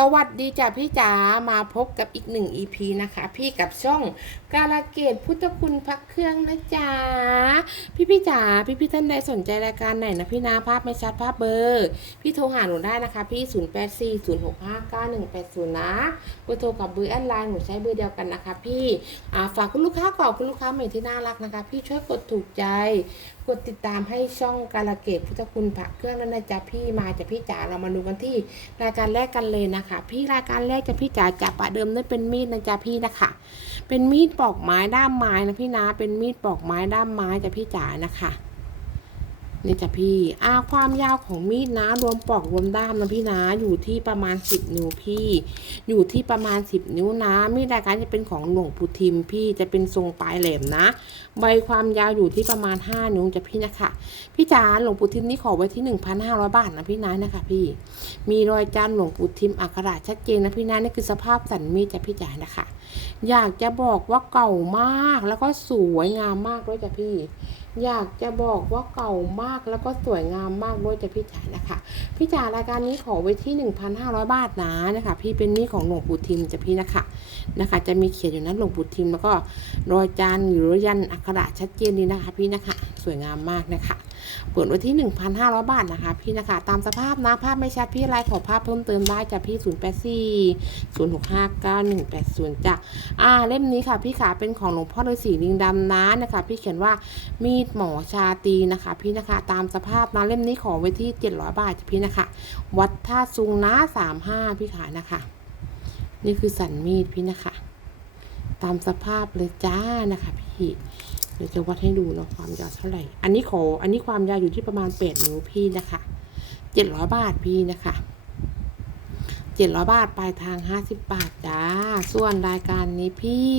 สวัสดีจ้ะพี่จ๋ามาพบกับอีกหนึ่ง EP นะคะ พี่กับช่องกาลเกตพุทธคุณพักเครื่องนะจ๊ะพี่พี่จ๋าพี่พี่ท่านใดสนใจรายการไหนนะพี่นาภาพไม่ชัดภาพเบอร์ พี่โทรหาหนูได้นะคะ พี่ 0 8 4 0 6 5 9 1 8 0 นะเบอร์โทรกับเบอร์แอดไลน์หนูใช้เบอร์เดียวกันนะคะ พี่ฝากคุณลูกค้าก่าคุณลูกค้าใหม่ที่น่ารักนะคะ พี่ช่วยกดถูกใจ กดติดตามให้ช่องกาลเกตพุทธคุณพระเครื่องนั้นนะจ๊ะพี่มาจากพี่จ๋าเรามาดูกันที่รายการแรกกันเลยนะคะ พี่รายการแรกจะพี่จ๋าจับปะเดิมนั้นเป็นมีดนะจ๊ะพี่นะคะ เป็นมีดปอกไม้ด้ามไม้นะพี่นะเป็นมีดปอกไม้ด้ามไม้จะพี่จ๋านะคะ นี่จ้ะพี่อาความยาวของมีดนะ รวมปอกรวมด้ามนะพี่นะ อยู่ที่ประมาณ 10 นิ้วพี่ อยู่ที่ประมาณ 10 นิ้วนะ มีดรายการจะเป็นของหลวงปู่ทิมพี่จะเป็นทรงปลายแหลมนะ ใบความยาวอยู่ที่ประมาณ 5 นิ้วจะพี่นะคะ พี่จ๋าหลวงปู่ทิมนี่ขอไว้ที่ 1,500 บาทนะพี่นะนะคะพี่ มีรอยจานหลวงปู่ทิมอักขระชัดเจนนะพี่นะนี่คือสภาพสันมีดจะพี่จ๋านะคะ อยากจะบอกว่าเก่ามากแล้วก็สวยงามมากด้วยจ้ะพี่ อยากจะบอกว่าเก่ามากแล้วก็สวยงามมากด้วยจะพี่จ๋านะคะ พี่จ๋ารายการนี้ขอไว้ที่ 1,500 บาทนะนะคะ พี่เป็นนี่ของหลวงปู่ทิมจะพี่นะคะนะคะ จะมีเขียนอยู่นั้นหลวงปู่ทิมแล้วก็รอยจานหรือยันอักขระชัดเจนดีนะคะ พี่นะคะ สวยงามมากนะคะเปิดไว้ที่ 1,500 บาทนะคะ พี่นะคะ ตามสภาพนะภาพไม่ชัดพี่ไลน์ขอภาพเพิ่มเติมได้จ้ะพี่084 065 9180จ้ะอ่าเล่มนี้ค่ะพี่ขาเป็นของหลวงพ่อฤาษีลิงดำนะนะคะ พี่เขียนว่ามีดหมอชาตีนะคะ พี่นะคะ ตามสภาพนะเล่มนี้ขอไว้ที่ 700 บาทจ้ะพี่นะคะ วัดท่าซุงนะ35 พี่ขายนะคะ นี่คือสันมีดพี่นะคะ ตามสภาพเลยจ้านะคะพี่ เดี๋ยวจะวัดให้ดูเนาะความยาวเท่าไหร่ อันนี้ขออันนี้ความยาวอยู่ที่ประมาณแปดนิ้วพี่นะคะเจ็ดร้อยบาทพี่นะคะเจ็ดร้อยบาทปลายทางห้าสิบบาทจ้า ส่วนรายการนี้พี่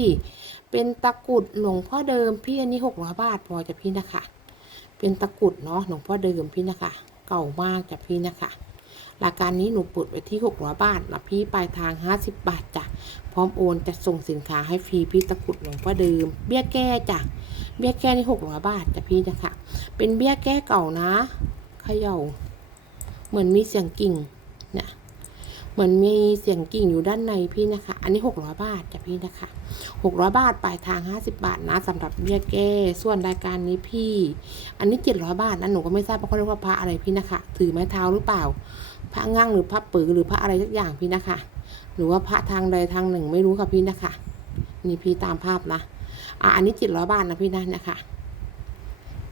เป็นตะกุดหลวงพ่อเดิมพี่อันนี้หกร้อยบาทพอจะพี่นะคะ เป็นตะกุดเนาะหลวงพ่อเดิมพี่นะคะ เก่ามากจะพี่นะคะ รายการนี้หนูปุดไว้ที่หกร้อยบาทนะพี่ปลายทางห้าสิบบาทจ้ะพร้อมโอนจะส่งสินค้าให้ฟรีพี่ตะกุดหลวงพ่อเดิม เบี้ยแก้จ้ะเบี้ยแก้นี่หกร้อยบาทจ้ะพี่นะคะเป็นเบี้ยแก้เก่านะเขย่า เหมือนมีเสียงกิ่งเนี่ย เหมือนมีเสียงกิ่งอยู่ด้านในพี่นะคะ อันนี้หกร้อยบาทจ้ะพี่นะคะหกร้อยบาทปลายทางห้าสิบาทนะสำหรับเบี้ยแก้ส่วนรายการนี้พี่ อันนี้เจ็ดร้อยบาทนะหนูก็ไม่ทราบว่าเขาเรียกว่าพระอะไรพี่นะคะ ถือไม้เท้าหรือเปล่า พระงั่งหรือพระปือหรือพระอะไรสักอย่างพี่นะคะ หรือว่าพระทางใดทางหนึ่งไม่รู้ค่ะพี่นะคะ นี่พี่ตามภาพนะอะอันนี้เจ็ดร้อยบาทนะพี่นะนะคะ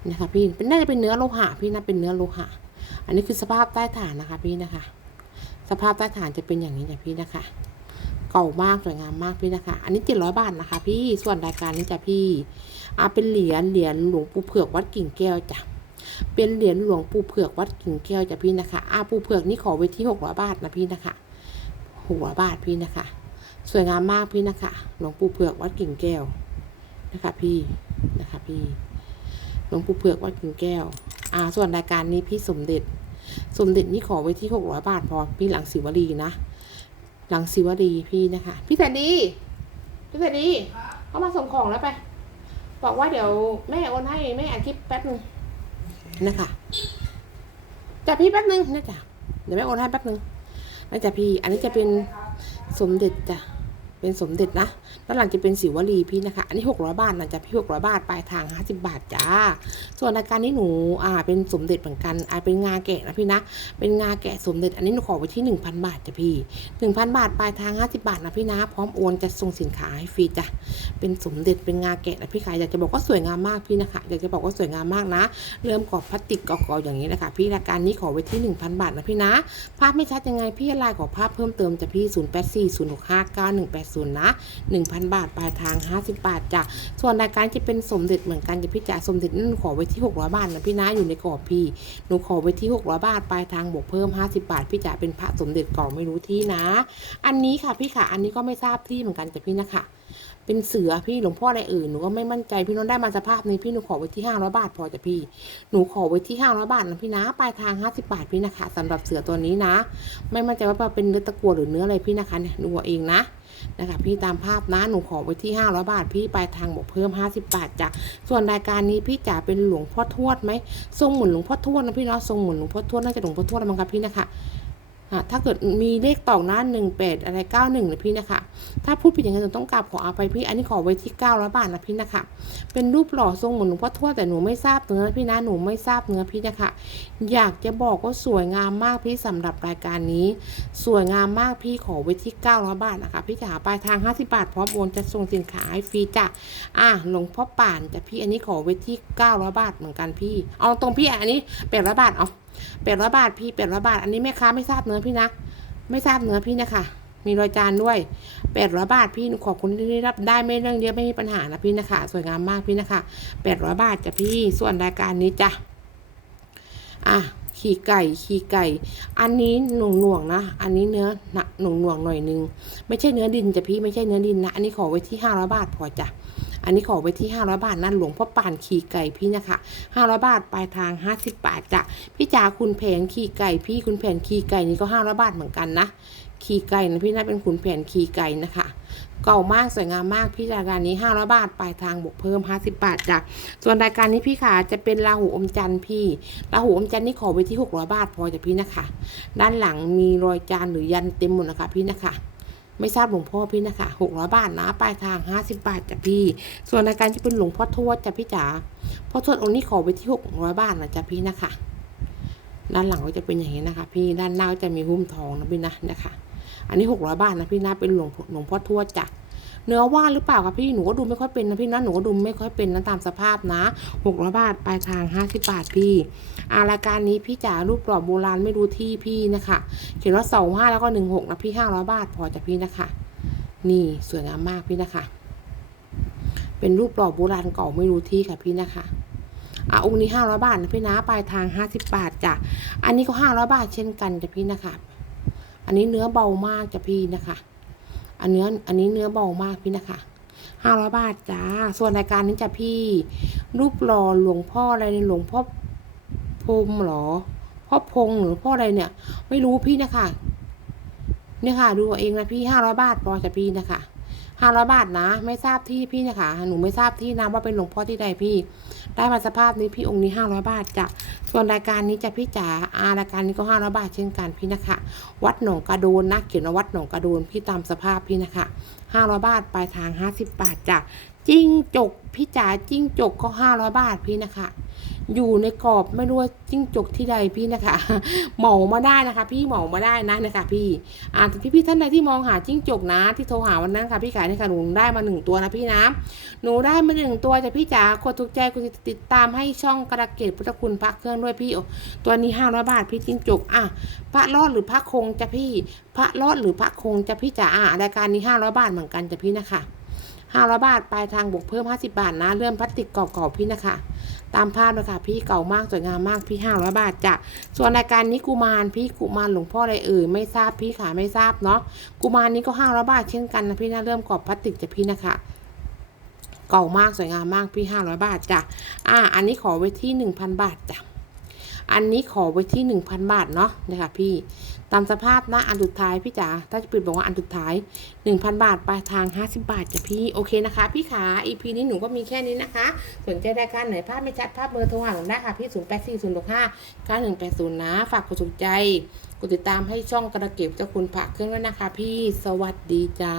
นะคะพี่เป็นน่าจะเป็นเนื้อโลหะพี่นะเป็นเนื้อโลหะ อันนี้คือสภาพใต้ฐานนะคะพี่นะคะ สภาพใต้ฐานจะเป็นอย่างนี้จ้ะพี่นะคะ เก่ามากสวยงามมากพี่นะคะ อันนี้เจ็ดร้อยบาทนะคะ พี่ส่วนรายการนี้จ้ะพี่อะเป็นเหรียญเหรียญหลวงปู่เผือกวัดกิ่งแก้วจ้ะเป็นเหรียญหลวงปู่เผือกวัดกิ่งแก้วจ้ะพี่นะคะอะปู่เผือกนี่ขอไว้ที่หกร้อยบาทนะพี่นะคะหกร้อยบาทพี่นะคะ สวยงามมากพี่นะคะ หลวงปู่เผือกวัดกิ่งแก้วนะคะ พี่นะคะพี่หลวงปู่เผือกวัดกิ่งแก้ว อ่า ส่วนรายการนี้พี่สมเด็จ สมเด็จนี่ขอไว้ที่หกร้อยบาทพอพี่หลังศิวลีนะ หลังศิวลีพี่นะคะ พี่แสนดี พี่แสนดีเขามาส่งของแล้วไป บอกว่าเดี๋ยวแม่โอนให้แม่อาทิตย์แป๊บนึงนะคะจ้ะพี่แป๊บนึงนะจ๊ะเดี๋ยวแม่โอนให้แป๊บนึงนะจ๊ะพี่ อันนี้จะเป็นสมเด็จจ้ะ เป็นสมเด็จนะ ด้านหลังจะเป็นสิวลีพี่นะคะ อันนี้ 600 บาทนะจ๊ะพี่ 600 บาท ปลายทาง 50 บาทจ้า ส่วนอาการนี้หนู อ่า เป็นสมเด็จเหมือนกัน อ่า เป็นงาแกะนะพี่นะ เป็นงาแกะสมเด็จ อันนี้หนูขอไว้ที่ 1,000 บาทจ้ะพี่ 1,000 บาท ปลายทาง 50 บาทนะพี่นะ พร้อมโอนจะส่งสินค้าให้ฟรีจ้ะ เป็นสมเด็จ เป็นงาแกะนะพี่ขายอยากจะบอกว่าสวยงามมากพี่นะคะ อยากจะบอกว่าสวยงามมากนะ เริ่มกรอบพลาสติกกรอบๆอย่างนี้นะคะ พี่อาการนี้ขอไว้ที่ 1,000 บาทนะพี่นะ ภาพไม่ชัดยังไงพี่ไลน์ขอภาพเพิ่มเติมจ้ะพี่ 0840659 18 180นะ1,000 บาทปลายทาง 50 บาทจ้ะส่วนรายการจะเป็นสมเด็จเหมือนกันจะพี่จ๋าสมเด็จนั่นขอไว้ที่ 600 บาทนะพี่น้าอยู่ในกรอบพี่หนูขอไว้ที่ 600 บาทปลายทางบวกเพิ่ม 50 บาทพี่จ๋าเป็นพระสมเด็จกล่องไม่รู้ที่นะ อันนี้ค่ะพี่ค่ะอันนี้ก็ไม่ทราบที่เหมือนกันแต่พี่นะคะ เป็นเสือพี่หลวงพ่ออะไรเอ่ยหนูก็ไม่มั่นใจพี่น้องได้มาสภาพนี้พี่หนูขอไว้ที่500บาทพอจ้ะพี่หนูขอไว้ที่500บาทนะพี่นะปลายทาง50บาทพี่นะคะสำหรับเสือตัวนี้นะ ไม่มั่นใจว่าเป็นเนื้อตะกัวหรือเนื้ออะไรพี่นะคะเนี่ยดูเองนะนะคะพี่ตามภาพนะหนูขอไว้ที่500บาท พี่ปลายทางบอกเพิ่ม50บาทจ้ะส่วนรายการนี้พี่จ๋าเป็นหลวงพ่อทวดไหมทรงหมือนหลวงพ่อทวดนะพี่เนาะทรงหมือนหลวงพ่อทวดน่าจะหลวงพ่อทวดมั้งครับพี่นะคะ ถ้าเกิดมีเลขตอกหน้าหนึ่งแปดอะไรเก้าหนึ่งนะพี่นะคะ ถ้าพูดผิดอย่างนั้นต้องกราบขอเอภัยพี่ อันนี้ขอไว้ที่เก้าร้อยบาทนะพี่นะคะ เป็นรูปหล่อทรงเหมือนหลวงพ่อทวดแต่หนูไม่ทราบเนื้อพี่นะหนูไม่ทราบเนื้อพี่นะคะ อยากจะบอกว่าสวยงามมากพี่สำหรับรายการนี้ สวยงามมากพี่ขอไว้ที่900บาทนะคะ พี่จ๋าปลายทาง50บาทพร้อมโอนจะส่งสินค้าให้ฟรีจ้ะอะหลวงพ่อป่านจ้ะพี่อันนี้ขอไว้ที่900บาทเหมือนกันพี่ เอาตรงพี่อันนี้800บาทเอา 800บาทพี่800บาท อันนี้แม่ค้าไม่ทราบเนื้อพี่นะ ไม่ทราบเนื้อพี่นะคะ มีรอยจานด้วย800บาทพี่ขอบคุณที่รับได้ไม่เรื่องเยอะไม่มีปัญหานะพี่นะคะ สวยงามมากพี่นะคะ800บาทจ้ะพี่ส่วนรายการนี้จ้ะอะขี่ไก่ขี่ไก่ อันนี้หน่วงหน่วงนะ อันนี้เนื้อหนักหน่วงหน่วงหน่อยนึง ไม่ใช่เนื้อดินจ้ะพี่ไม่ใช่เนื้อดินนะ อันนี้ขอไว้ที่500บาทพอจ้ะ อันนี้ขอไว้ที่ 500 บาทนั่นหลวงพ่อป่านขี่ไก่พี่นะคะ 500 บาทปลายทาง 50 บาทจ้ะพี่จ๋าคุณแผนขี่ไก่พี่คุณแผนขี่ไก่นี่ก็500บาทเหมือนกันนะขี่ไก่นะพี่น่าเป็นขุนแผนขี่ไก่นะคะเก่ามากสวยงามมากพี่รายการนี้500บาทปลายทางบวกเพิ่ม 50 บาทจ้ะส่วนรายการนี้พี่ขาจะเป็นราหูอมจันทร์พี่ราหูอมจันทร์นี่ขอไว้ที่ 600 บาทพอจ้ะพี่นะคะ ด้านหลังมีรอยจานหรือยันเต็มหมดนะคะพี่นะคะ ไม่ทราบหลวงพ่อพี่นะคะ600บาทนะปลายทาง50บาทจ้ะพี่ ส่วนราการที่เป็นหลวงพ่อทวดจ้ะพี่จ๋าพ่อทวดองค์นี้ขอไว้ที่600บาทนะจ้ะพี่นะคะ ด้านหลังก็จะเป็นอย่างนี้นะคะ พี่ด้านหน้าก็จะมีหุ้มทองนะพี่นะนะคะ อันนี้600บาทนะพี่นะเป็นหลวงหลวงพ่อทวดจ้ะ เนื้อว่านหรือเปล่าคะพี่หนูก็ดูไม่ค่อยเป็นนะพี่นะหนูก็ดูไม่ค่อยเป็นนะตามสภาพนะ600บาทปลายทาง50บาทพี่อารายการนี้พี่จ๋ารูปหล่อโบราณไม่รู้ที่พี่นะคะเขียนว่า2 5แล้วก็16นะพี่500บาทพอจะพี่นะคะ นี่สวยงามมากพี่นะคะ เป็นรูปหล่อโบราณเก่าไม่รู้ที่ค่ะพี่นะคะอะองค์นี้500บาทนะพี่นะปลายทาง50บาทจ้ะอันนี้ก็500บาทเช่นกันจ้ะพี่นะคะ อันนี้เนื้อเบามากจ้ะพี่นะคะ อันเนื้ออันนี้เนื้อเบามากพี่นะคะห้าร้อยบาทจ้า ส่วนรายการนี้จะพี่ รูปหล่อหลวงพ่ออะไรในหลวงพ่อพรมหรอพ่อพงหรือพ่ออะไรเนี่ย ไม่รู้พี่นะคะเนี่ยค่ะ ดูเอาเองนะพี่ห้าร้อยบาทพอจะพี่นะคะ ห้าร้อยบาทนะ ไม่ทราบที่พี่นะคะหนูไม่ทราบที่นะว่าเป็นหลวงพ่อที่ใดพี่ ได้มาสภาพนี้พี่องค์นี้ห้าร้อยบาทจ้ะส่วนรายการนี้จะพี่จ๋าอารายการนี้ก็ห้าร้อยบาทเช่นกันพี่นะคะ วัดหนองกระโดนนะเขียนว่าวัดหนองกระโดนพี่ตามสภาพพี่นะคะห้าร้อยบาทปลายทางห้าสิบบาทจ้ะ จิ้งจกพี่จ๋าจิ้งจกก็ห้าร้อยบาทพี่นะคะ อยู่ในกรอบไม่รู้ว่าจิ้งจกที่ใดพี่นะคะเหมามาได้นะคะ พี่เหมามาได้นะนะคะ พี่อ่าพี่พี่ท่านใดที่มองหาจิ้งจกนะ ที่โทรหาวันนั้นค่ะพี่ขายนี่ค่ะหนูได้มาหนึ่งตัวนะพี่นะหนูได้มาหนึ่งตัวจากพี่จ๋ากดถูกใจกดติดตามให้ช่องกระเกตพุทธคุณพระเครื่องด้วยพี่โอ้ตัวนี้ห้าร้อยบาทพี่จิ้งจกอะพระรอดหรือพระคงจะพี่ พระรอดหรือพระคงจะพี่จ๋าอะรายการนี้ห้าร้อยบาทเหมือนกันจะพี่นะคะ ห้าร้อยบาท ปลายทางบวกเพิ่มห้าสิบาทนะ เลื่อนพลาสติกกรอบๆพี่นะคะ ตามภาพเลยค่ะ พี่เก่ามากสวยงามมากพี่ห้าร้อยบาทจ้ะ ส่วนรายการนี้กุมารพี่กุมารหลวงพ่ออะไรเอ่ยไม่ทราบพี่ขาไม่ทราบเนาะ กุมารนี้ก็ห้าร้อยบาทเช่นกันนะพี่นะเริ่มกรอบพลาสติกจะพี่นะคะเก่ามากสวยงามมากพี่ห้าร้อยบาทจ้ะ อ่า อันนี้ขอไว้ที่หนึ่งพันบาทจ้ะ อันนี้ขอไว้ที่หนึ่งพันบาทเนาะนะคะพี่ ตามสภาพนะอันสุดท้ายพี่จ๋าถ้าจะปิดบอกว่าอันสุดท้ายหนึ่งพันบาทปลายทางห้าสิบาทจ้ะพี่โอเคนะคะ พี่ขา EP นี้หนูก็มีแค่นี้นะคะ สนใจรายการไหนภาพไม่ชัดภาพเบอร์โทรหาหนูได้ค่ะพี่ศูนย์แปดสี่ศูนย์หกห้าก้าหนึ่งแปดศูนย์นะ ฝากกดถูกใจกดติดตามให้ช่องกระเก็บเจ้าคุณผักเครื่องด้วยนะคะ พี่สวัสดีจ้า